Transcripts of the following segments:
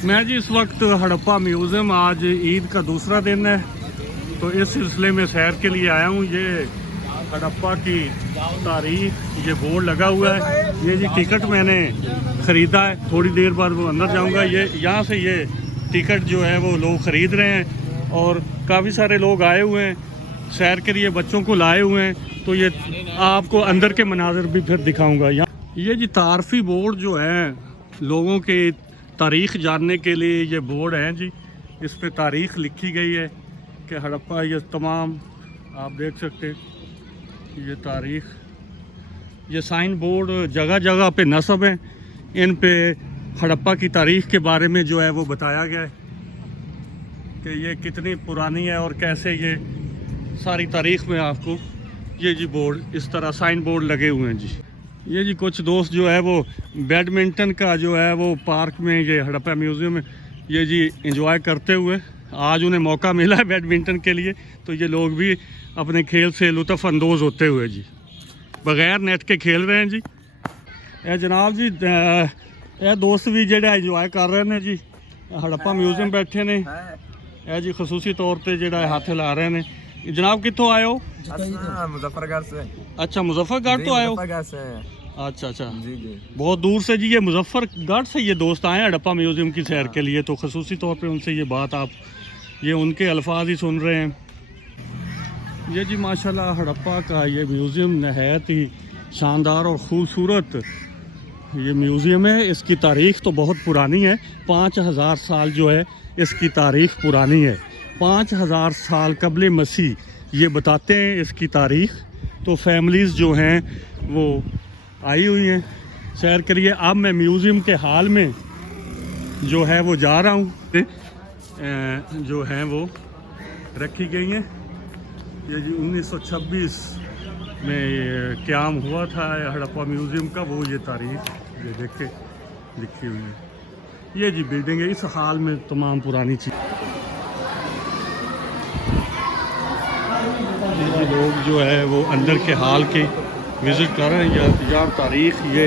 मैं जी इस वक्त हड़प्पा म्यूज़ियम, आज ईद का दूसरा दिन है तो इस सिलसिले में सैर के लिए आया हूँ। ये हड़प्पा की तारीख, ये बोर्ड लगा हुआ है। ये जी टिकट मैंने ख़रीदा है, थोड़ी देर बाद वो अंदर जाऊँगा। ये यहाँ से ये टिकट जो है वो लोग ख़रीद रहे हैं और काफ़ी सारे लोग आए हुए हैं सैर के लिए, बच्चों को लाए हुए हैं। तो ये आपको अंदर के मनाज़र भी फिर दिखाऊँगा। यहाँ ये जी तारफ़ी बोर्ड जो है, लोगों के तारीख़ जानने के लिए ये बोर्ड है जी। इस पे तारीख़ लिखी गई है कि हड़प्पा, ये तमाम आप देख सकते हैं ये तारीख़। ये साइन बोर्ड जगह जगह पे नस्ब हैं, इन पे हड़प्पा की तारीख़ के बारे में जो है वो बताया गया है कि ये कितनी पुरानी है और कैसे ये सारी तारीख़ में आपको ये जी बोर्ड, इस तरह साइन बोर्ड लगे हुए हैं जी। ये जी कुछ दोस्त जो है वो बैडमिंटन का जो है वो पार्क में, ये हड़प्पा म्यूज़ियम में ये जी एंजॉय करते हुए, आज उन्हें मौका मिला है बैडमिंटन के लिए तो ये लोग भी अपने खेल से लुत्फ़ अंदोज़ होते हुए जी बग़ैर नेट के खेल रहे हैं जी। ए जनाब जी, ए दोस्त भी जेड़ा एंजॉय कर रहे हैं जी, हड़प्पा म्यूज़ियम बैठे ने। ए जी खसूसी तौर पर जेड़ा हाथ हिला रहे हैं। जनाब कितों आए हो? मुजफ्फरगढ़ से। अच्छा, मुजफ्फरगढ़ तो आए हो? अच्छा अच्छा जी जी, बहुत दूर से जी। ये मुजफ्फरगढ़ से ये दोस्त आए हैं हड़प्पा म्यूज़ियम की सैर के लिए, तो खसूसी तौर पे उनसे ये बात, आप ये उनके अल्फाज ही सुन रहे हैं। ये जी माशाल्लाह हड़प्पा का ये म्यूज़ियम नहायत ही शानदार और ख़ूबसूरत ये म्यूज़ियम है। इसकी तारीख़ तो बहुत पुरानी है, 5000 साल जो है इसकी तारीख़ पुरानी है। 5000 साल कबल मसीह ये बताते हैं इसकी तारीख़। तो फैमिलीज़ जो हैं वो आई हुई हैं सैर के लिए। अब मैं म्यूज़ियम के हाल में जो है वो जा रहा हूँ, जो हैं वो रखी गई हैं। ये जी 1926 में क़याम हुआ था हड़प्पा म्यूज़ियम का, वो ये तारीख़ ये देखे लिखी हुई है। ये जी बिल्डिंग है, इस हाल में तमाम पुरानी चीज़। ये लोग जो है वो अंदर के हाल के विज़िट कर रहे हैं। यार तारीख़, ये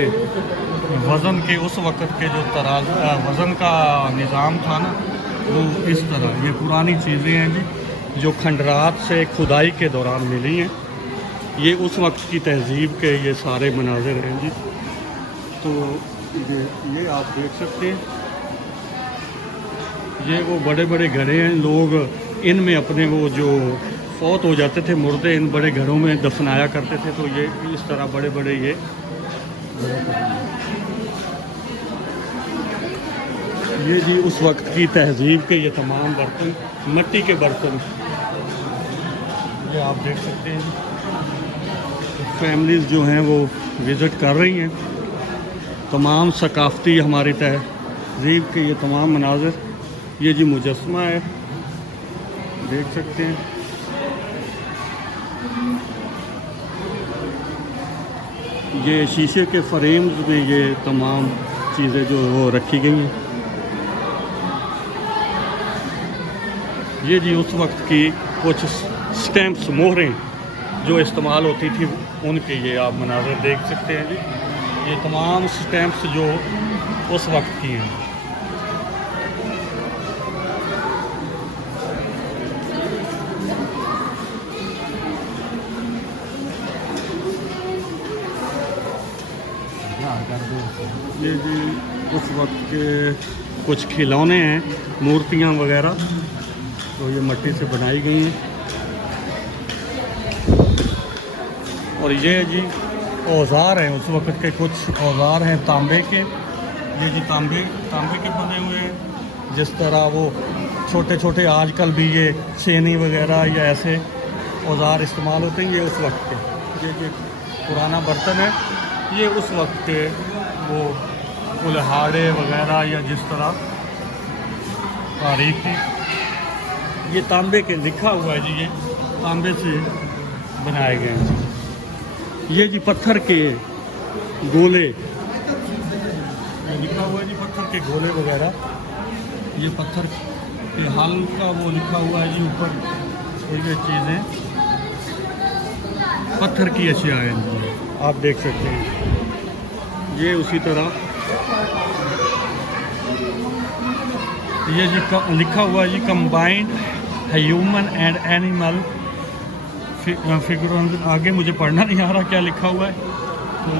वज़न के उस वक़्त के जो वज़न का निज़ाम था ना, वो इस तरह, ये पुरानी चीज़ें हैं जी जो खंडरात से खुदाई के दौरान मिली हैं। ये उस वक्त की तहज़ीब के ये सारे मनाज़िर हैं जी। तो ये आप देख सकते हैं, ये वो बड़े बड़े घड़े हैं, लोग इनमें अपने वो जो फौत हो जाते थे मुर्दे, इन बड़े घरों में दफनाया करते थे। तो ये इस तरह बड़े बड़े ये जी उस वक्त की तहज़ीब के ये तमाम बर्तन, मिट्टी के बर्तन, ये आप देख सकते हैं। फैमिलीज़ जो हैं वो विज़िट कर रही हैं। तमाम सकाफ़ती हमारी तहज़ीब के ये तमाम मनाज़िर। ये जी मुजस्मा है, देख सकते हैं। ये शीशे के फ्रेम्स में ये तमाम चीज़ें जो वो रखी गई हैं। ये जी उस वक्त की कुछ स्टैम्प्स, मोहरें जो इस्तेमाल होती थी, उनके ये आप मनाज़िर देख सकते हैं जी। ये तमाम स्टैम्प्स जो उस वक्त की हैं। ये जी उस वक्त के कुछ खिलौने हैं, मूर्तियाँ वगैरह, तो ये मिट्टी से बनाई गई हैं। और ये जी औज़ार हैं, उस वक्त के कुछ औज़ार हैं तांबे के। ये जी तांबे के बने हुए हैं। जिस तरह वो छोटे छोटे आजकल भी ये छेनी वगैरह या ऐसे औज़ार इस्तेमाल होते हैं, ये उस वक्त के। ये पुराना बर्तन है, ये उस वक्त के वो कुल्हाड़े वगैरह या जिस तरह तारीख़ थी। ये तांबे के लिखा हुआ है जी, ये तांबे से बनाए गए हैं। ये जी पत्थर के गोले, ये लिखा हुआ है जी पत्थर के गोले वगैरह। ये पत्थर के हाल का वो लिखा हुआ है जी ऊपर। तो ये चीज़ें पत्थर की अशिया हैं, आप देख सकते हैं। ये उसी तरह ये जी लिखा हुआ है जी combined human and animal figure. आगे मुझे पढ़ना नहीं आ रहा क्या लिखा हुआ है। तो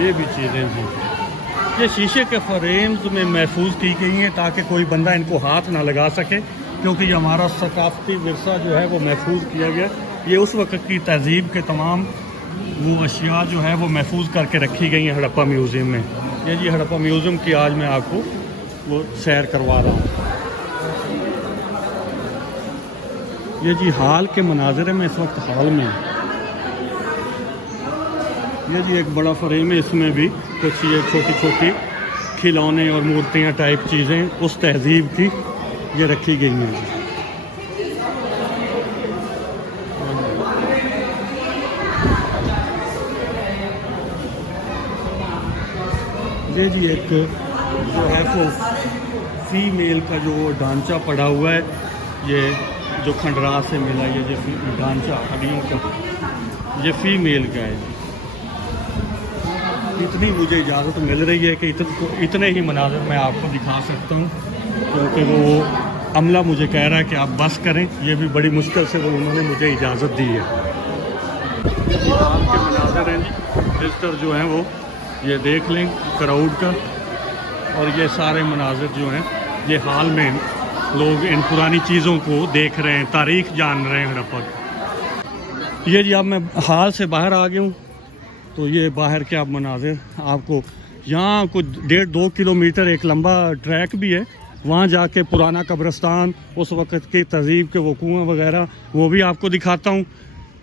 ये भी चीज़ें हैं, ये शीशे के फ्रेम्स में महफूज की गई हैं ताकि कोई बंदा इनको हाथ ना लगा सके, क्योंकि ये हमारा सकाफती विरसा जो है वो महफूज किया गया। ये उस वक्त की तहजीब के तमाम वो अशिया जो है वो महफूज करके रखी गई हैं हड़प्पा म्यूज़ियम में। ये जी हड़प्पा म्यूज़ियम की आज मैं आपको वो सैर करवा रहा हूँ। ये जी हाल के मनाज़र में इस वक्त हाल में ये जी एक बड़ा फ्रेम है, इसमें भी कुछ ये छोटी छोटी खिलौने और मूर्तियाँ टाइप चीज़ें उस तहजीब की ये रखी गई हैं। ये जी एक जो है वो फीमेल का जो ढांचा पड़ा हुआ है, ये जो खंडरात से मिला, ये जो ढांचा हड्डियों का ये फीमेल का है। इतनी मुझे इजाज़त मिल रही है कि इतने ही मनाज़र मैं आपको दिखा सकता हूँ, क्योंकि वो अमला मुझे कह रहा है कि आप बस करें। ये भी बड़ी मुश्किल से वो उन्होंने मुझे इजाज़त दी है। हाल के मनाज़र हैं जी, विजिटर जो हैं वो ये देख लें क्राउड का, और ये सारे मनाज़र जो हैं ये हाल में लोग इन पुरानी चीज़ों को देख रहे हैं, तारीख़ जान रहे हैं हड़प्पा की। ये जी अब मैं हाल से बाहर आ गया हूँ, तो ये बाहर के आप मनाज़र आपको यहाँ कुछ 1.5-2 किलोमीटर एक लंबा ट्रैक भी है, वहाँ जाके पुराना कब्रिस्तान, उस वक़्त की तहज़ीब के वो कुआँ वगैरह वो भी आपको दिखाता हूँ।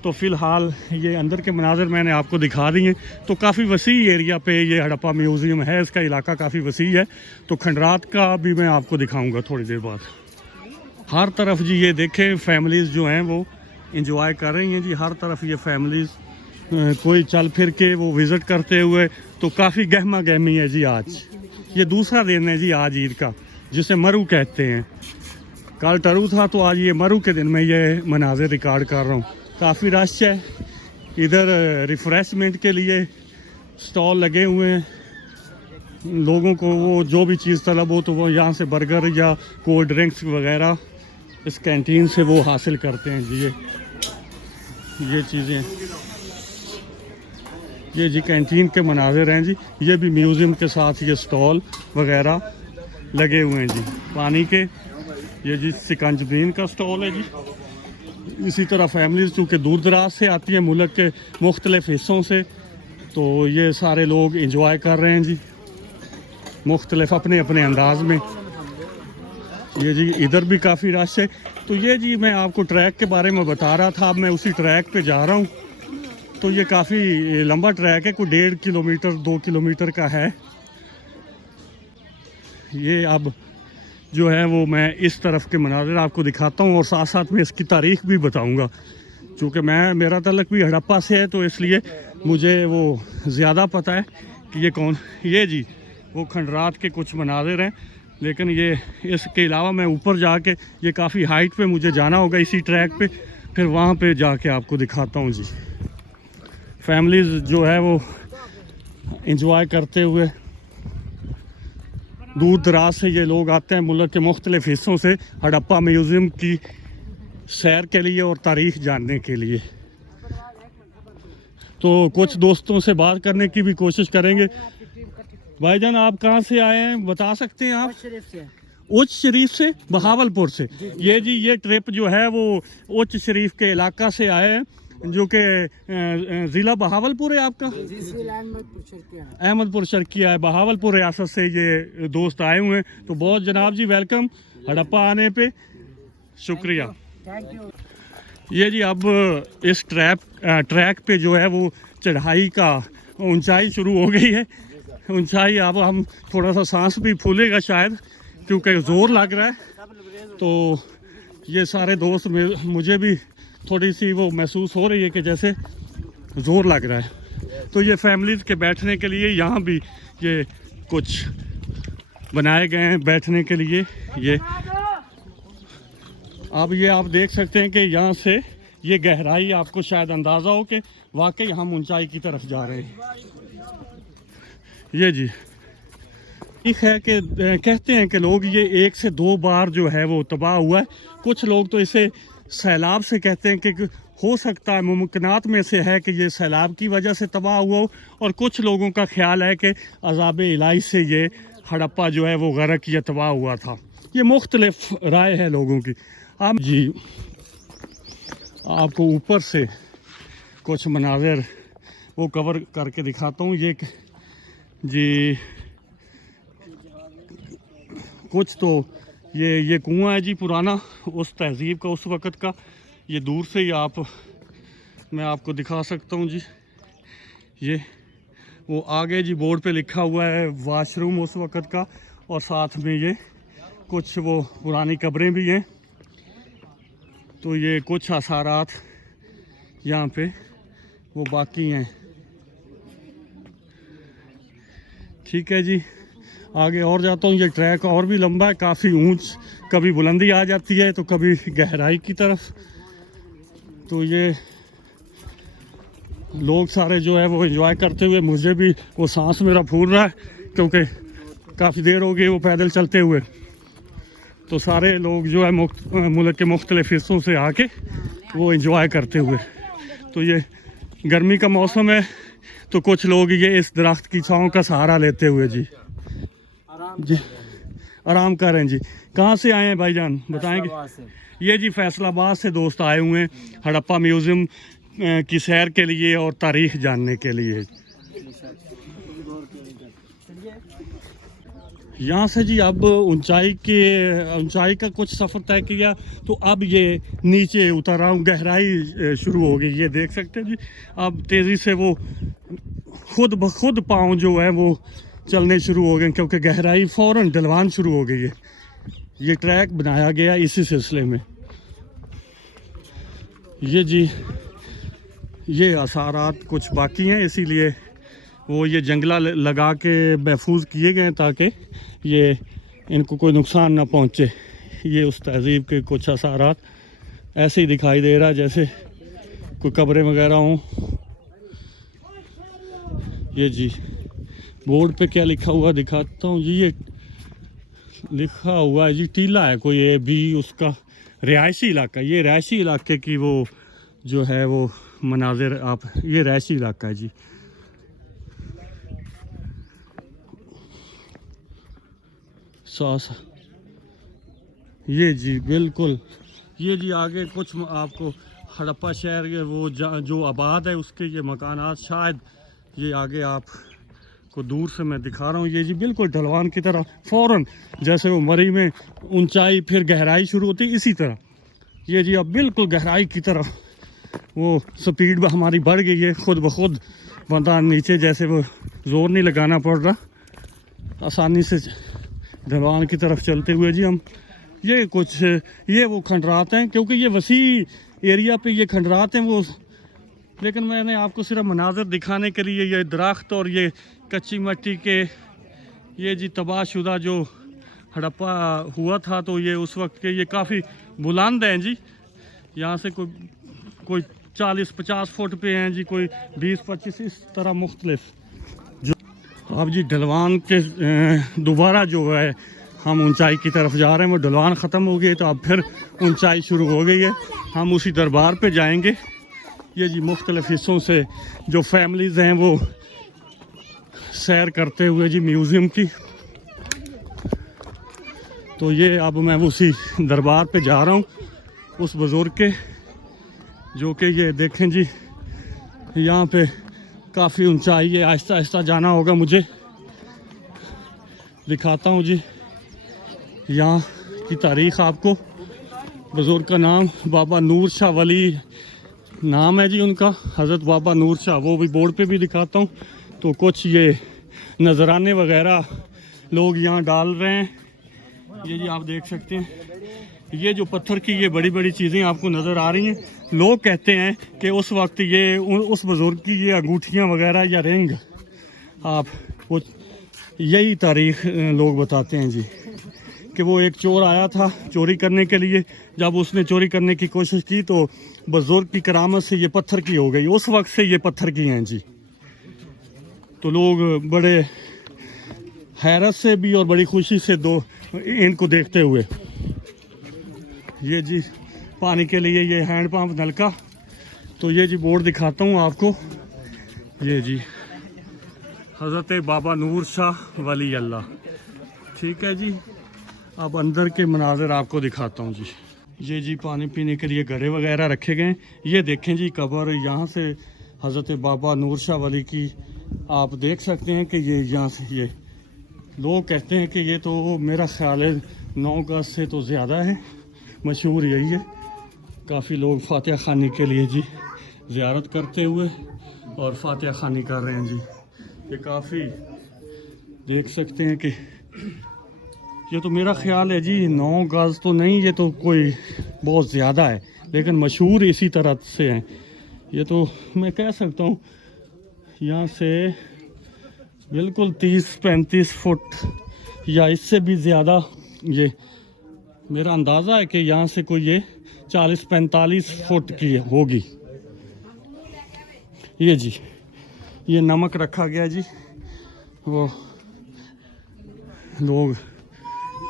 तो फ़िलहाल ये अंदर के मनाज़र मैंने आपको दिखा दिए। तो काफ़ी वसी एरिया पे ये हड़प्पा म्यूज़ियम है, इसका इलाका काफ़ी वसी है। तो खंडरात का भी मैं आपको दिखाऊँगा थोड़ी देर बाद। हर तरफ जी ये देखें फैमिलीज़ जो हैं वो इंजॉय कर रही हैं जी, हर तरफ ये फैमिलीज़ कोई चल फिर के वो विज़िट करते हुए। तो काफ़ी गहमा गहमी है जी। आज ये दूसरा दिन है जी आज ईद का, जिसे मरू कहते हैं। कल टरू था, तो आज ये मरू के दिन में ये मनाज़र रिकॉर्ड कर रहा हूँ। काफ़ी रश है इधर, रिफ़्रेशमेंट के लिए स्टॉल लगे हुए हैं। लोगों को वो जो भी चीज़ तलब हो तो वो यहाँ से बर्गर या कोल्ड ड्रिंक्स वगैरह इस कैंटीन से वो हासिल करते हैं जी। ये चीज़ें, ये जी कैंटीन के मनाज़र हैं जी। ये भी म्यूज़ियम के साथ ये स्टॉल वगैरह लगे हुए हैं जी पानी के। ये जी सिकंजबीन का स्टॉल है जी। इसी तरह फैमिलीज़ चूँकि दूर दराज से आती हैं मुल्क के मुख्तलिफ़ हिस्सों से, तो ये सारे लोग इंजॉय कर रहे हैं जी मुख्तलिफ़ अपने अपने अंदाज में। ये जी इधर भी काफ़ी रश है। तो ये जी मैं आपको ट्रैक के बारे में बता रहा था, अब मैं उसी ट्रैक पे जा रहा हूँ। तो ये काफ़ी लंबा ट्रैक है, कोई 1.5 किलोमीटर 2 किलोमीटर का है। ये अब जो है वो मैं इस तरफ के मनाज़र आपको दिखाता हूँ और साथ साथ में इसकी तारीख़ भी बताऊँगा। चूँकि मेरा तल्लुक़ भी हड़प्पा से है, तो इसलिए मुझे वो ज़्यादा पता है कि ये कौन। ये जी वो खंडरात के कुछ मनाज़र हैं, लेकिन ये इसके अलावा मैं ऊपर जाके ये काफ़ी हाइट पे मुझे जाना होगा इसी ट्रैक पे, फिर वहाँ पे जाके आपको दिखाता हूँ जी। फैमिलीज़ जो है वो इंजॉय करते हुए, दूर दराज से ये लोग आते हैं मुल्क के मुख्तलिफ़ हिस्सों से हड़प्पा म्यूज़ियम की सैर के लिए और तारीख़ जानने के लिए। तो कुछ दोस्तों से बात करने की भी कोशिश करेंगे। भाईजान आप कहाँ से आए हैं बता सकते हैं आप? उच्च शरीफ से, बहावलपुर से। ये जी ये ट्रिप जो है वो उच्च शरीफ के इलाका से आए हैं, जो कि ज़िला बहावलपुर है आपका? अहमदपुर शर्किया है, बहावलपुर रियासत से ये दोस्त आए हुए हैं। तो बहुत जनाब जी वेलकम हड़प्पा आने पे, शुक्रिया। ये जी अब इस ट्रैक पे जो है वो चढ़ाई का ऊंचाई शुरू हो गई है। ऊंचाई अब हम थोड़ा सा सांस भी फूलेगा शायद, क्योंकि ज़ोर लग रहा है। तो ये सारे दोस्त मुझे भी थोड़ी सी वो महसूस हो रही है कि जैसे ज़ोर लग रहा है। तो ये फैमिलीज़ के बैठने के लिए यहाँ भी ये कुछ बनाए गए हैं बैठने के लिए। ये अब ये आप देख सकते हैं कि यहाँ से ये गहराई आपको शायद अंदाज़ा हो कि वाकई हम ऊंचाई की तरफ जा रहे हैं। ये जी ठीक है कि कहते हैं कि लोग ये 1 से 2 बार जो है वो तबाह हुआ है। कुछ लोग तो इसे सैलाब से कहते हैं कि हो सकता है, मुमकिनात में से है कि ये सैलाब की वजह से तबाह हुआ हो, और कुछ लोगों का ख्याल है कि अज़ाब इलाही से ये हड़प्पा जो है वो गर्क या तबाह हुआ था। ये मुख्तलिफ राय है लोगों की। अब जी आपको ऊपर से कुछ मनाज़िर वो कवर करके दिखाता हूँ। ये जी कुछ तो ये कुआं है जी पुराना, उस तहज़ीब का, उस वक़्त का। ये दूर से ही मैं आपको दिखा सकता हूँ जी। ये वो आगे जी बोर्ड पे लिखा हुआ है वाशरूम उस वक़्त का, और साथ में ये कुछ वो पुरानी कब्रें भी हैं। तो ये कुछ आसारात यहाँ पे वो बाकी हैं। ठीक है जी, आगे और जाता हूँ। ये ट्रैक और भी लंबा है, काफ़ी ऊंच, कभी बुलंदी आ जाती है तो कभी गहराई की तरफ। तो ये लोग सारे जो है वो एंजॉय करते हुए, मुझे भी वो सांस मेरा फूल रहा है क्योंकि काफ़ी देर हो गई वो पैदल चलते हुए। तो सारे लोग जो है मुल्क के मुख्तलिफ हिस्सों से आके वो एंजॉय करते हुए। तो ये गर्मी का मौसम है तो कुछ लोग ये इस दरख्त की छांव का सहारा लेते हुए जी आराम कर रहे हैं जी। कहाँ से आए हैं भाईजान, बताएंगे? ये जी फैसलाबाद से दोस्त आए हुए हैं हड़प्पा म्यूज़ियम की सैर के लिए और तारीख़ जानने के लिए। यहाँ से जी अब ऊंचाई का कुछ सफ़र तय किया, तो अब ये नीचे उतर रहा हूँ, गहराई शुरू हो गई। ये देख सकते हैं जी, अब तेज़ी से वो खुद ब खुद पाँव जो है वो चलने शुरू हो गए क्योंकि गहराई फ़ौरन ढलवान शुरू हो गई है। ये ट्रैक बनाया गया इसी सिलसिले में। ये जी ये आसारात कुछ बाकी हैं, इसीलिए वो ये जंगला लगा के महफूज किए गए ताकि ये इनको कोई नुकसान ना पहुंचे। ये उस तहज़ीब के कुछ आसारात ऐसे ही दिखाई दे रहा है जैसे कोई कब्रें वगैरह हों। ये जी बोर्ड पे क्या लिखा हुआ दिखाता हूँ जी। ये लिखा हुआ है जी टीला है कोई, ये भी उसका रिहायशी इलाका। ये रिहायशी इलाके की वो जो है वो मनाजिर आप, ये रिहायशी इलाका है जी। ये जी बिल्कुल, ये जी आगे कुछ आपको हड़प्पा शहर के वो जो आबाद है उसके ये मकानात, शायद ये आगे आप को दूर से मैं दिखा रहा हूँ। ये जी बिल्कुल ढलवान की तरह फ़ौरन जैसे वो मरी में ऊंचाई फिर गहराई शुरू होती, इसी तरह ये जी अब बिल्कुल गहराई की तरफ वो स्पीड हमारी बढ़ गई है खुद ब खुद। बंदा नीचे जैसे वो ज़ोर नहीं लगाना पड़ रहा, आसानी से ढलवान की तरफ चलते हुए जी हम। ये कुछ ये वो खंडरात हैं, क्योंकि ये वसी एरिया पे ये खंडरात हैं वो, लेकिन मैंने आपको सिर्फ मनाज़र दिखाने के लिए ये दरख्त और ये कच्ची मिट्टी के ये जी तबाहशुदा जो हड़प्पा हुआ था, तो ये उस वक्त के ये काफ़ी बुलंद हैं जी। यहाँ से कोई 40-50 फुट पे हैं जी, कोई 20-25, इस तरह मुख्तलिफ। जो अब जी ढलवान के दोबारा जो है हम ऊंचाई की तरफ जा रहे हैं, वो ढलवान ख़त्म हो गई तो अब फिर ऊंचाई शुरू हो गई है। हम उसी दरबार पे जाएंगे। ये जी मुख्तलिफ हिस्सों से जो फैमिलीज़ हैं वो सैर करते हुए जी म्यूज़ियम की। तो ये अब मैं उसी दरबार पे जा रहा हूँ उस बुज़ुर्ग के, जो कि ये देखें जी यहाँ पे काफ़ी ऊंचाई है, आहिस्ता आहिस्ता जाना होगा मुझे। दिखाता हूँ जी यहाँ की तारीख़ आपको। बुज़ुर्ग का नाम बाबा नूर शाह वली नाम है जी उनका, हज़रत बाबा नूर शाह। वो भी बोर्ड पे भी दिखाता हूँ। तो कुछ ये नजराने वगैरह लोग यहाँ डाल रहे हैं, ये जी आप देख सकते हैं। ये जो पत्थर की ये बड़ी बड़ी चीज़ें आपको नज़र आ रही हैं, लोग कहते हैं कि उस वक्त ये उस बुज़ुर्ग की ये अंगूठियाँ वगैरह या रिंग, आप वो यही तारीख़ लोग बताते हैं जी कि वो एक चोर आया था चोरी करने के लिए। जब उसने चोरी करने की कोशिश की तो बुजुर्ग की करामत से ये पत्थर की हो गई। उस वक्त से ये पत्थर की हैं जी। तो लोग बड़े हैरत से भी और बड़ी खुशी से इनको देखते हुए, ये जी पानी के लिए ये हैंड पंप नलका। तो ये जी बोर्ड दिखाता हूँ आपको, ये जी हज़रत बाबा नूर शाह वली अल्लाह। ठीक है जी, अब अंदर के मनाजिर आपको दिखाता हूँ जी। ये जी पानी पीने के लिए घड़े वगैरह रखे गए। ये देखें जी कब्र, यहाँ से हज़रत बाबा नूर शाह वली की आप देख सकते हैं कि ये यहाँ से, ये लोग कहते हैं कि ये तो मेरा ख्याल है 9 गज से तो ज़्यादा है, मशहूर यही है। काफ़ी लोग फातिहा खानी के लिए जी ज़ियारत करते हुए और फातिहा खानी कर रहे हैं जी। ये काफ़ी देख सकते हैं कि ये तो मेरा ख्याल है जी 9 गज तो नहीं, ये तो कोई बहुत ज़्यादा है, लेकिन मशहूर इसी तरह से हैं। ये तो मैं कह सकता हूँ यहाँ से बिल्कुल 30-35 फुट या इससे भी ज़्यादा, ये मेरा अंदाज़ा है कि यहाँ से कोई ये 40-45 फुट की होगी। ये जी ये नमक रखा गया जी, वो लोग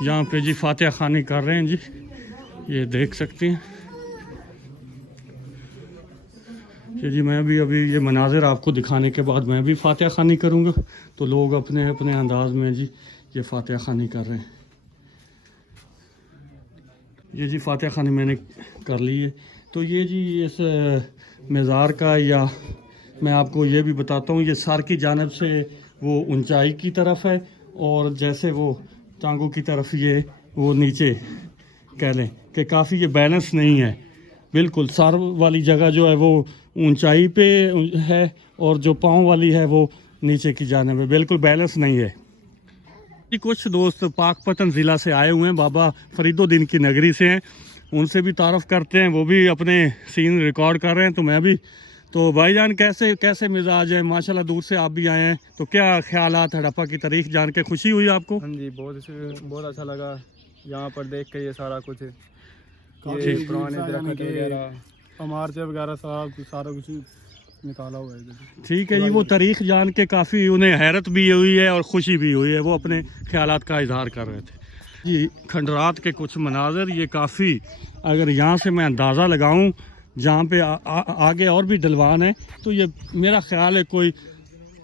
यहाँ पे जी फातिहा खानी कर रहे हैं जी, ये देख सकते हैं। ये जी मैं भी अभी ये मनाजिर आपको दिखाने के बाद मैं भी फातिहा खानी करूँगा। तो लोग अपने अपने अंदाज में जी ये फातिहा खानी कर रहे हैं। ये जी फातिहा खानी मैंने कर ली है। तो ये जी इस मज़ार का, या मैं आपको ये भी बताता हूँ, ये सर की जानिब से वो ऊंचाई की तरफ है और जैसे वो टांगों की तरफ ये वो नीचे कह लें कि काफ़ी ये बैलेंस नहीं है। बिल्कुल सर वाली जगह जो है वो ऊंचाई पे है और जो पाँव वाली है वो नीचे की जानिब है, बिल्कुल बैलेंस नहीं है। कुछ दोस्त पाकपतन ज़िला से आए हुए हैं, बाबा फरीदुद्दीन की नगरी से हैं, उनसे भी तारफ़ करते हैं, वो भी अपने सीन रिकॉर्ड कर रहे हैं। तो मैं भी, तो भाईजान कैसे मिजाज है, माशाल्लाह दूर से आप भी आए हैं, तो क्या ख्यालात हड़प्पा की तारीख जान के खुशी हुई आपको? हाँ जी, बहुत अच्छा लगा यहाँ पर देख के, ये सारा कुछ, जी। ये पुराने दरख्त वगैरह, इमारतें वगैरह सारा कुछ निकाला हुआ है। ठीक है जी, वो तारीख जान के काफ़ी उन्हें हैरत भी हुई है और ख़ुशी भी हुई है, वो अपने ख्यालात का इजहार कर रहे थे। ये खंडरात के कुछ मनाजर, ये काफ़ी, अगर यहाँ से मैं अंदाज़ा लगाऊँ जहाँ पे आगे और भी ढलवान है, तो ये मेरा ख्याल है कोई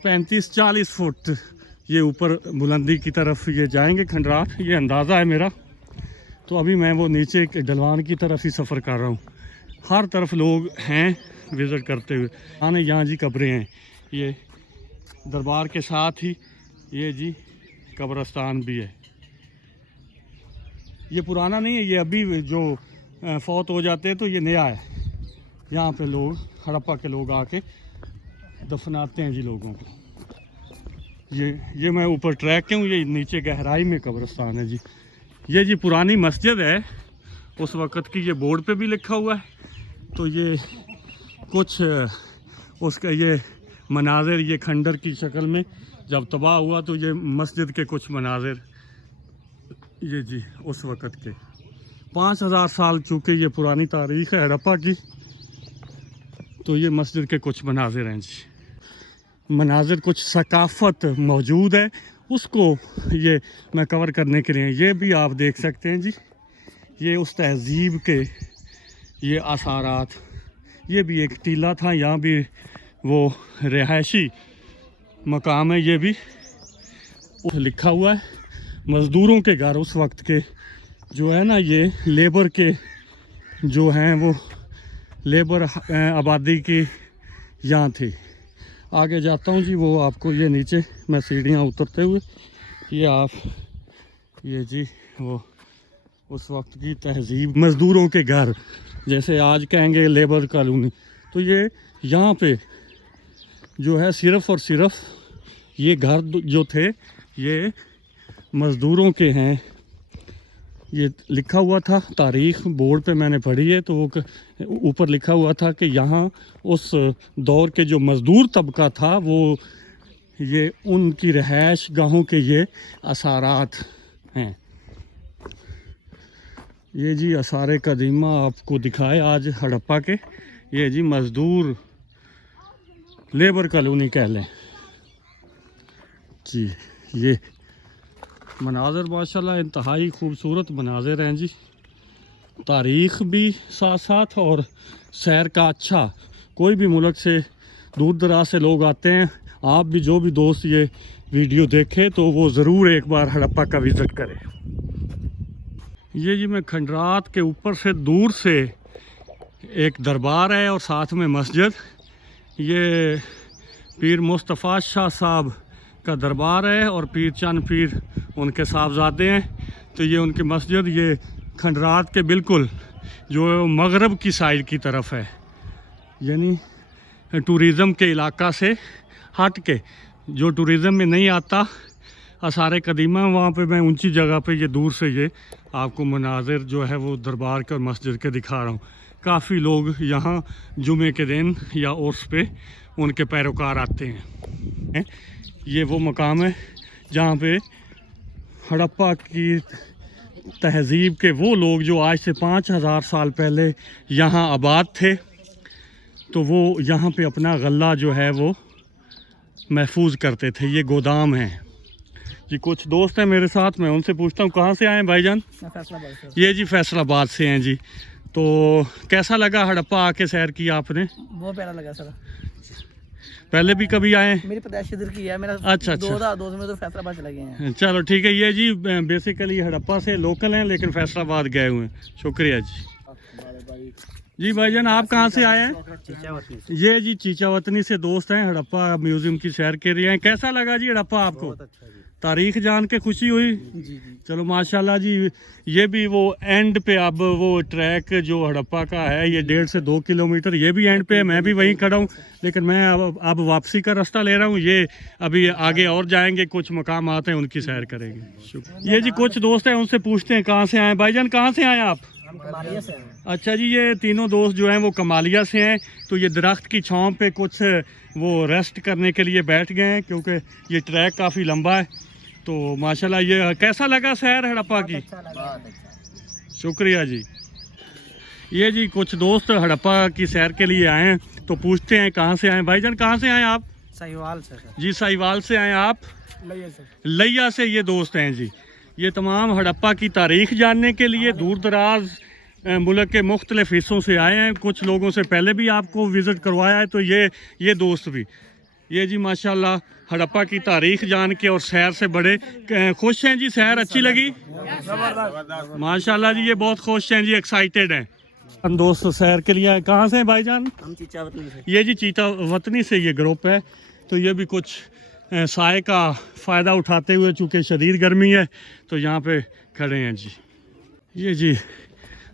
35-40 फुट ये ऊपर बुलंदी की तरफ ये जाएंगे खंडरात, ये अंदाज़ा है मेरा। तो अभी मैं वो नीचे के ढलवान की तरफ ही सफ़र कर रहा हूँ। हर तरफ लोग हैं विज़िट करते हुए। आने यहाँ जी कब्रें हैं, ये दरबार के साथ ही ये जी कब्रस्तान भी है। ये पुराना नहीं है, ये अभी जो फौत हो जाते हैं तो ये नया है। यहाँ पे लोग हड़प्पा के लोग आके दफनाते हैं जी लोगों को। ये मैं ऊपर ट्रैक के हूँ, ये नीचे गहराई में कब्रिस्तान है जी। ये जी पुरानी मस्जिद है, उस वक़्त की, ये बोर्ड पे भी लिखा हुआ है। तो ये कुछ उसका ये मनाजिर, ये खंडर की शक्ल में जब तबाह हुआ तो ये मस्जिद के कुछ मनाजिर, ये जी उस वक़्त के 5000 साल, चूँकि ये पुरानी तारीख़ है हड़प्पा की, तो ये मस्जिद के कुछ मनाजिर हैं जी। मनाजिर कुछ सकाफ़त मौजूद है, उसको ये मैं कवर करने के लिए, ये भी आप देख सकते हैं जी। ये उस तहज़ीब के ये आसारात, ये भी एक टीला था, यहाँ भी वो रिहायशी मकाम है, ये भी लिखा हुआ है मज़दूरों के घर उस वक्त के जो है ना, ये लेबर के जो हैं वो लेबर आबादी की यहाँ थी। आगे जाता हूँ जी, वो आपको ये नीचे मैं सीढ़ियाँ उतरते हुए, ये आप ये जी वो उस वक्त की तहज़ीब, मज़दूरों के घर, जैसे आज कहेंगे लेबर कॉलोनी। तो ये यहाँ पे जो है सिर्फ़ और सिर्फ ये घर जो थे ये मज़दूरों के हैं। ये लिखा हुआ था, तारीख़ बोर्ड पे मैंने पढ़ी है, तो वो ऊपर लिखा हुआ था कि यहाँ उस दौर के जो मज़दूर तबका था वो ये उनकी रहायश गाहों के ये आसारात हैं। ये जी आसार कदीमा आपको दिखाए आज हड़प्पा के। ये जी मज़दूर लेबर कॉलोनी कह लें जी। ये मनाज़र माशाल्लाह इंतहाई खूबसूरत मनाज़र हैं जी। तारीख़ भी साथ साथ और सैर का अच्छा। कोई भी मुल्क से दूर दराज से लोग आते हैं। आप भी जो भी दोस्त ये वीडियो देखे तो वो ज़रूर एक बार हड़प्पा का विज़िट करें। ये जी मैं खंडरात के ऊपर से दूर से एक दरबार है और साथ में मस्जिद। ये पीर मुस्तफ़ा शाह साहब का दरबार है और पीर चंद पीर उनके साहबजादे हैं। तो ये उनकी मस्जिद ये खंडरात के बिल्कुल जो मगरब की साइड की तरफ है, यानी टूरिज़म के इलाका से हट के, जो टूरिज़म में नहीं आता आसार कदीमा, वहाँ पे मैं ऊंची जगह पे ये दूर से ये आपको मनाज़िर जो है वो दरबार के और मस्जिद के दिखा रहा हूँ। काफ़ी लोग यहाँ जुमे के दिन या उर्स पे उनके पैरोकार आते हैं। ये वो मकाम है जहाँ पे हड़प्पा की तहज़ीब के वो लोग जो आज से 5000 साल पहले यहाँ आबाद थे, तो वो यहाँ पे अपना गल्ला जो है वो महफूज करते थे। ये गोदाम है जी। कुछ दोस्त हैं मेरे साथ, मैं उनसे पूछता हूँ कहाँ से आए हैं भाईजान? ये जी फैसलाबाद से हैं जी। तो कैसा लगा हड़प्पा आके सैर की आपने? बहुत प्यारा लगा सर। पहले भी कभी आए? मेरी पैदाइश इधर की है। मेरा अच्छा 2002 में तो फैसलाबाद चले गए हैं। चलो ठीक है। ये जी बेसिकली हड़प्पा से लोकल हैं लेकिन फैसलाबाद गए हुए हैं। शुक्रिया जी। जी भाईजान आप कहाँ से आए हैं? ये जी चीचावतनी से दोस्त हैं, हड़प्पा म्यूजियम की सैर के लिए हैं। कैसा लगा जी हड़प्पा आपको? तारीख जान के खुशी हुई? जी। चलो माशाल्लाह जी। ये भी वो एंड पे अब वो ट्रैक जो हड़प्पा का है ये 1.5 से 2 किलोमीटर ये भी एंड पे है। मैं भी वहीं खड़ा हूँ लेकिन मैं अब वापसी का रास्ता ले रहा हूँ। ये अभी आगे और जाएंगे, कुछ मकाम आते हैं उनकी सैर करेंगे। ये जी कुछ दोस्त हैं उनसे पूछते हैं कहाँ से आए। भाईजान कहाँ से आए आप? अच्छा जी। ये तीनों दोस्त जो हैं वो कमालिया से हैं। तो ये दरख्त की छांव पे कुछ वो रेस्ट करने के लिए बैठ गए हैं क्योंकि ये ट्रैक काफ़ी लंबा है। तो माशाल्लाह ये कैसा लगा सैर हड़प्पा की? शुक्रिया जी। ये जी कुछ दोस्त हड़प्पा की सैर के लिए आए हैं तो पूछते हैं कहाँ से आए। भाईजान कहाँ से आए आप? साहिवाल से सर। जी साहिवाल से आए आप? लैया से ये दोस्त हैं जी। ये तमाम हड़प्पा की तारीख़ जानने के लिए दूर दराज मुल्क के मुख्तलिफ़ हिस्सों से आए हैं। कुछ लोगों से पहले भी आपको विज़िट करवाया है। तो ये दोस्त भी ये जी माशाल्लाह हड़प्पा की तारीख़ जान के और सैर से बड़े खुश हैं जी। सैर अच्छी लगी माशाल्लाह जी। ये बहुत खुश हैं जी, एक्साइटेड हैं। हम दोस्त सैर के लिए आए। कहाँ से हैं भाईजान? हम चीचावतनी से। ये जी चीचावतनी से ये ग्रुप है। तो ये भी कुछ साए का फ़ायदा उठाते हुए, चूँकि शदीद गर्मी है तो यहाँ पे खड़े हैं जी। ये जी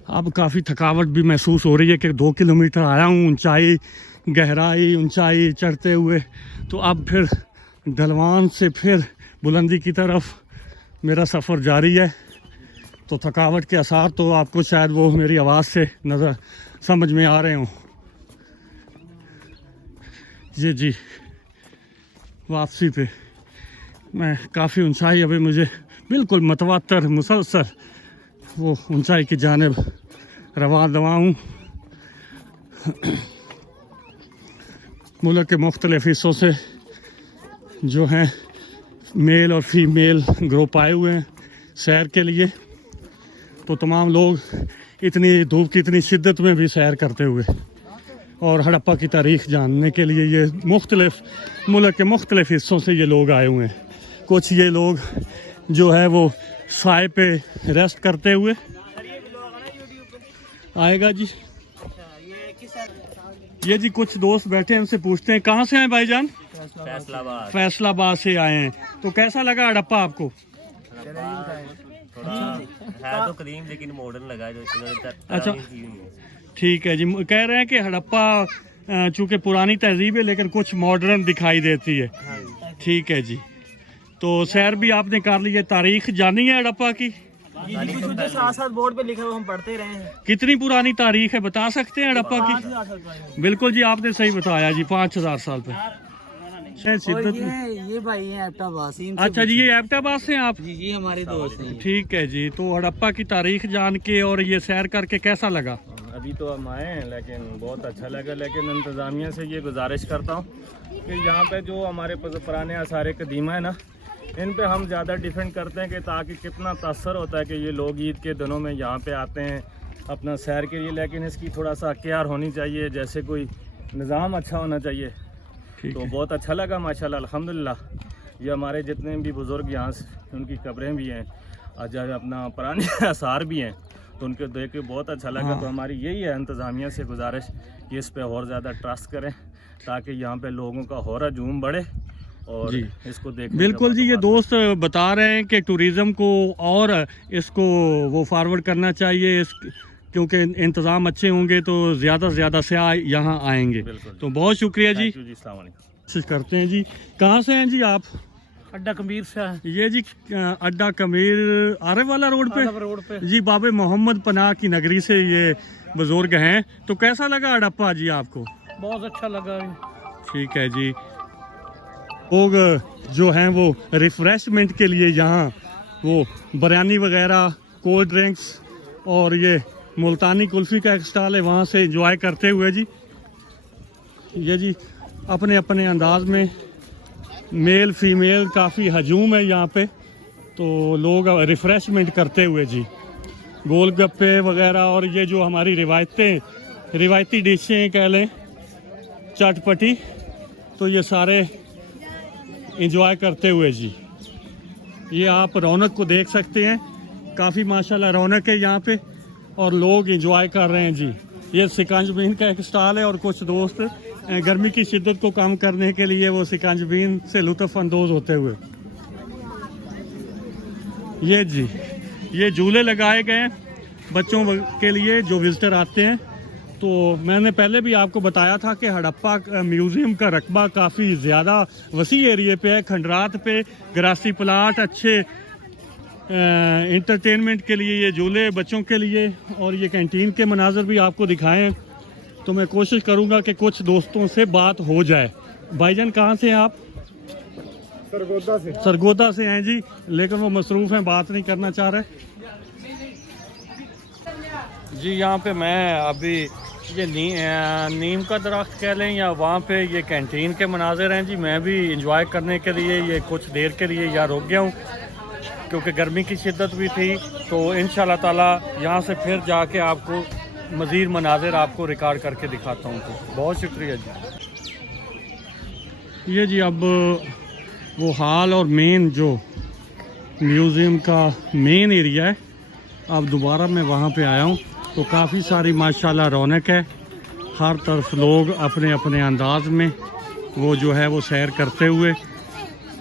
अब काफ़ी थकावट भी महसूस हो रही है कि 2 किलोमीटर आया हूँ, ऊंचाई गहराई ऊंचाई चढ़ते हुए। तो अब फिर ढलवान से फिर बुलंदी की तरफ मेरा सफ़र जारी है। तो थकावट के आसार तो आपको शायद वो मेरी आवाज़ से नज़र समझ में आ रहे हों। ये जी वापसी पे मैं काफ़ी ऊंचाई, अभी मुझे बिल्कुल मतवातर मुसलसल वो ऊंचाई की जानिब रवा दवा हूँ। मुल्क के मुख्तलिफ़ हिस्सों से जो हैं मेल और फीमेल ग्रुप आए हुए हैं सैर के लिए। तो तमाम लोग इतनी धूप की इतनी शिद्दत में भी सैर करते हुए और हड़प्पा की तारीख़ जानने के लिए ये मुख्तलिफ़ मुल्क के मुख्तलिफ़ हिस्सों से ये लोग आए हुए हैं। कुछ ये लोग जो है वो साए पे रेस्ट करते हुए आएगा जी। ये जी कुछ दोस्त बैठे हैं, उनसे पूछते हैं कहाँ से आए भाईजान? फैसलाबाद से आए हैं। तो कैसा लगा हड़प्पा आपको? थोड़ा है तो कदीम लेकिन मॉडर्न लगा जो अच्छा ठीक है जी। कह रहे हैं कि हड़प्पा चूँकि पुरानी तहजीब है लेकिन कुछ मॉडर्न दिखाई देती है। ठीक है जी। तो सैर भी आपने कर ली है, तारीख़ जानी है हड़प्पा की? साथ साथ बोर्ड पे लिखा हुआ हम पढ़ते रहे हैं। कितनी पुरानी तारीख़ है बता सकते हैं हड़प्पा की? बिल्कुल जी आपने सही बताया जी, 5000 साल पे। शिद्दत ये भाई हैं एबटाबाद। अच्छा जी, ये एबटाबाद से हैं आप? जी हमारे दोस्त हैं। ठीक है जी। तो हड़प्पा की तारीख जान के और ये सैर करके कैसा लगा? अभी तो हम आए हैं लेकिन बहुत अच्छा लगा। लेकिन इंतज़ामिया से ये गुजारिश करता हूँ कि यहाँ पे जो हमारे पुराने आसार कदीमा है ना, इन पे हम ज़्यादा डिपेंड करते हैं कि ताकि कितना तासर होता है कि ये लोग ईद के दिनों में यहाँ पे आते हैं अपना सैर के लिए। लेकिन इसकी थोड़ा सा केयर होनी चाहिए, जैसे कोई निज़ाम अच्छा होना चाहिए। तो बहुत अच्छा लगा माशाल्लाह अल्हम्दुलिल्लाह। ये हमारे जितने भी बुज़ुर्ग यहाँ उनकी कब्रें भी हैं और जब अपना पुराने आसार भी हैं, तो उनको देख के बहुत अच्छा लगा। हाँ। तो हमारी यही है इंतज़ामिया से गुजारिश कि इस पे और ज़्यादा ट्रस्ट करें ताकि यहाँ पे लोगों का और हजूम बढ़े और जी। इसको देखने बिल्कुल का जी, ये मौका दोस्त बता रहे हैं कि टूरिज़्म को और इसको वो फॉरवर्ड करना चाहिए, क्योंकि इंतज़ाम अच्छे होंगे तो ज़्यादा से ज़्यादा सयाह यहाँ आएंगे। बिल्कुल। तो बहुत शुक्रिया जी। थैंक यू जी, अस्सलाम वालेकुम। कोशिश करते हैं जी। कहाँ से हैं जी आप? अड्डा कबीर से है, ये जी अड्डा कमीर आरव वाला रोड पे रोड पे। जी। बाबे मोहम्मद पनाह की नगरी से ये बुजुर्ग हैं। तो कैसा लगा हड़प्पा जी आपको? बहुत अच्छा लगा। ठीक है जी। लोग जो हैं वो रिफ्रेशमेंट के लिए यहाँ वो बिरयानी वगैरह, कोल्ड ड्रिंक्स और ये मुल्तानी कुल्फ़ी का एक स्टॉल है, वहाँ से एंजॉय करते हुए जी। ये जी अपने अपने अंदाज में मेल फीमेल काफ़ी हजूम है यहाँ पे, तो लोग रिफ़्रेशमेंट करते हुए जी गोलगप्पे वगैरह और ये जो हमारी रिवायती डिशें कह लें, चटपटी, तो ये सारे एंजॉय करते हुए जी। ये आप रौनक को देख सकते हैं, काफ़ी माशाल्लाह रौनक है यहाँ पे और लोग एंजॉय कर रहे हैं जी। ये सिकंजबीन का एक स्टॉल है और कुछ दोस्त गर्मी की शिद्दत को कम करने के लिए वो सिकंजबीन से लुत्फ़ अंदोज़ होते हुए। ये जी ये झूले लगाए गए हैं बच्चों के लिए जो विज़िटर आते हैं। तो मैंने पहले भी आपको बताया था कि हड़प्पा म्यूज़ियम का रकबा काफ़ी ज़्यादा वसी एरिए पे है। खंडरात पे ग्रासी प्लाट, अच्छे इंटरटेनमेंट के लिए ये झूले बच्चों के लिए और ये कैंटीन के मनाजर भी आपको दिखाएं। तो मैं कोशिश करूंगा कि कुछ दोस्तों से बात हो जाए। भाईजान कहाँ से हैं आप? सरगोदा से। सरगोदा से हैं जी, लेकिन वो मसरूफ़ हैं, बात नहीं करना चाह रहे जी। यहाँ पे मैं अभी ये नीम का दरख्त कह लें या वहाँ पे ये कैंटीन के मनाजिर हैं जी। मैं भी इंजॉय करने के लिए ये कुछ देर के लिए यहाँ रुक गया हूँ क्योंकि गर्मी की शिद्दत भी थी। तो इंशाल्लाह ताला यहाँ से फिर जाके आपको मज़ीद मनाजिर आपको रिकॉर्ड करके दिखाता हूँ। तो बहुत शुक्रिया जी। ये जी अब वो हॉल और मेन जो म्यूज़ियम का मेन एरिया है, अब दोबारा मैं वहाँ पे आया हूँ। तो काफ़ी सारी माशाल्लाह रौनक है, हर तरफ लोग अपने अपने अंदाज में वो जो है वो सैर करते हुए।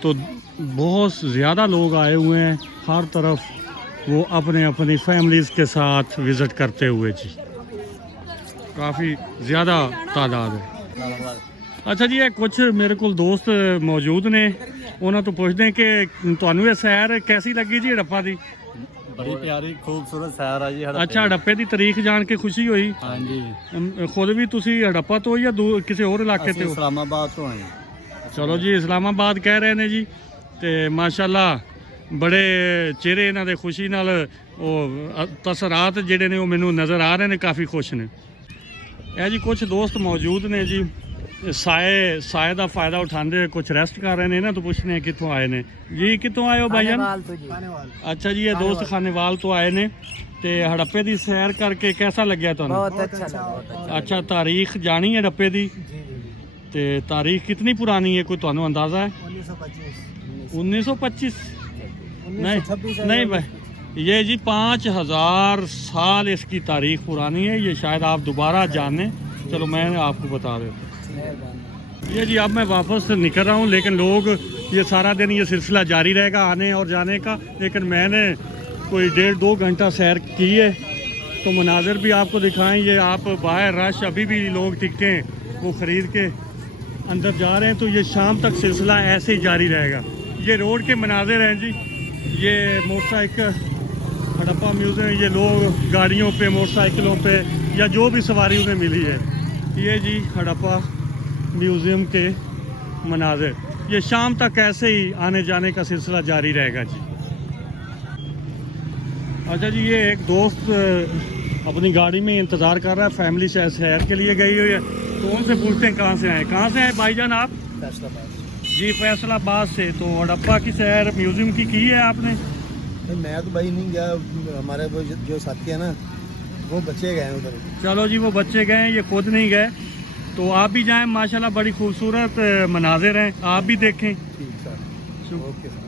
तो बहुत ज़्यादा लोग आए हुए हैं, हर तरफ वो अपने अपनी फैमिलीज़ के साथ विज़िट करते हुए जी। काफ़ी ज़्यादा तादाद है। अच्छा जी, कुछ मेरे को दोस्त मौजूद ने, उन्होंने तो पुछते हैं कि तुहानू ये सैर कैसी लगी जी हड़प्पा दी? बड़ी प्यारी खूबसूरत सैर है जी। अच्छा, हड़प्पे की तारीख जान के खुशी हुई? हाँ जी। खुद भी तुसी हड़प्पा तो या किसी और इलाके ते हो? इस्लामाबाद तो हैं। चलो जी, इस्लामाबाद कह रहे हैं जी। तो माशाल्लाह बड़े चेहरे इन्हां दे खुशी नाल वो तसरात जिहड़े ने वो मैनू नज़र आ रहे हैं, काफ़ी खुश ने। यह जी कुछ दोस्त मौजूद ने जी, साए का फायदा उठाते, कुछ रेस्ट कर रहे हैं ना। तो पूछने हैं कितों आए ने जी? कितों आए हो भाईजान? अच्छा जी, ये दोस्त खानेवाल तो आए ने। तो हड़प्पे की सैर करके कैसा लग्या तुहानू? बहुत अच्छा लगा। अच्छा, तारीख जानी है हड़प्पे की? तो तारीख कितनी पुरानी है, कोई तुहानू अंदाज़ा है? 1925? नहीं भाई, ये जी 5000 साल इसकी तारीख पुरानी है। ये शायद आप दोबारा जाने, चलो मैं आपको बता देता हूँ। ये जी अब मैं वापस निकल रहा हूँ, लेकिन लोग ये सारा दिन ये सिलसिला जारी रहेगा आने और जाने का। लेकिन मैंने कोई 1.5-2 घंटा सैर की है, तो मनाजिर भी आपको दिखाएं। ये आप बाहर रश, अभी भी लोग टिकटें वो ख़रीद के अंदर जा रहे हैं। तो ये शाम तक सिलसिला ऐसे ही जारी रहेगा। ये रोड के मनाजिर हैं जी। ये मोटरसाइकिल हड़प्पा म्यूज़ियम, ये लोग गाड़ियों पे, मोटरसाइकिलों पे या जो भी सवारी उन्हें मिली है, ये जी हड़प्पा म्यूज़ियम के मनाजिर। ये शाम तक ऐसे ही आने जाने का सिलसिला जारी रहेगा जी। अच्छा जी, ये एक दोस्त अपनी गाड़ी में इंतज़ार कर रहा है, फैमिली से सैर के लिए गई हुई है, तो उनसे पूछते हैं कहाँ से आए। कहाँ से आए भाईजान आप? जी फैसलाबाद से। तो हड़प्पा की सैर म्यूज़ियम की है आपने? नहीं, मैं तो भाई नहीं गया, हमारे वो जो साथी है ना वो बच्चे गए हैं उधर। चलो जी, वो बच्चे गए, ये खुद नहीं गए, तो आप भी जाएं। माशाल्लाह बड़ी खूबसूरत मनाजिर हैं, आप भी देखें। ठीक सर, ओके सर।